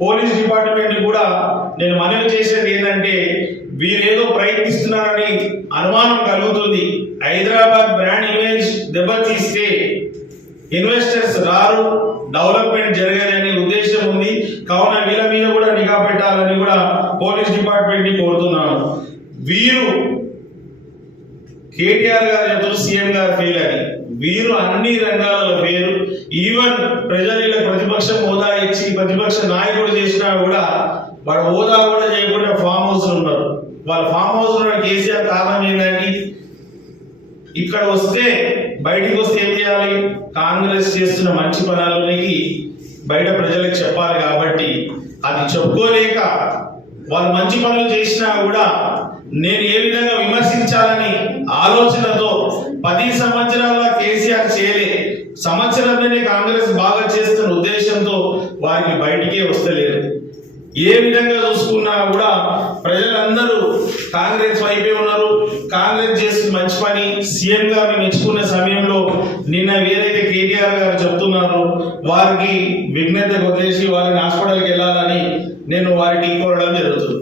Police department కూడా నేను మనవి చేసేది ఏంటంటే వీరేదో ప్రయత్నిస్తున్నారని అనుమానం కలుగుతుంది. హైదరాబాద్ బ్రాండ్ ఇమేజ్ దెబ్బతీస్తే ఇన్వెస్టర్స్ రారు డెవలప్మెంట్ జరగదని ఉద్దేశం ఉంది. కావున వీళ్ళ మీద కూడా నిఘా పెట్టాలని కూడా పోలీస్ డిపార్ట్మెంట్ని కోరుతున్నాను. వీరు కేటీఆర్ గారు చెప్తారు సీఎం గారు ఫెయిల్ అని. వీరు అన్ని రంగాలలో ఫెయిల్ ఈవెన్ ప్రజల ప్రతిపక్షం హోదా ఇచ్చి ప్రతిపక్ష నాయకుడు చేసినా కూడా వాడు హోదా కూడా చేయకుండా ఫామ్ హౌస్ ఉన్నారు. వాళ్ళ ఫామ్ హౌస్ ఉన్న కేసీఆర్ కారణం ఏంటంటే ఇక్కడ వస్తే బయటికి వస్తే ఏం చేయాలి? కాంగ్రెస్ చేస్తున్న మంచి పనులకి బయట ప్రజలకు చెప్పాలి కాబట్టి అది చెప్పుకోలేక వాళ్ళు మంచి పనులు చేసినా కూడా నేను ఏ విధంగా విమర్శించాలని ఆలోచనతో పది సంవత్సరాల కేసీఆర్ చేయలే. సంవత్సరంలోనే కాంగ్రెస్ బాగా చేస్తున్న వారికి బయటికే వస్తలేరు ఏ విధంగా చూసుకున్నా కూడా ప్రజలందరూ కాంగ్రెస్ వైపే ఉన్నారు. కాంగ్రెస్ చేసిన మంచి పని సీఎం గారిని మెచ్చుకున్న సమయంలో నిన్న ఏదైతే కేటీఆర్ గారు చెప్తున్నారో వారికి విఘ్నత వదిలేసి వారిని హాస్పిటల్కి వెళ్ళాలని నేను వారికి కోరడం జరుగుతుంది.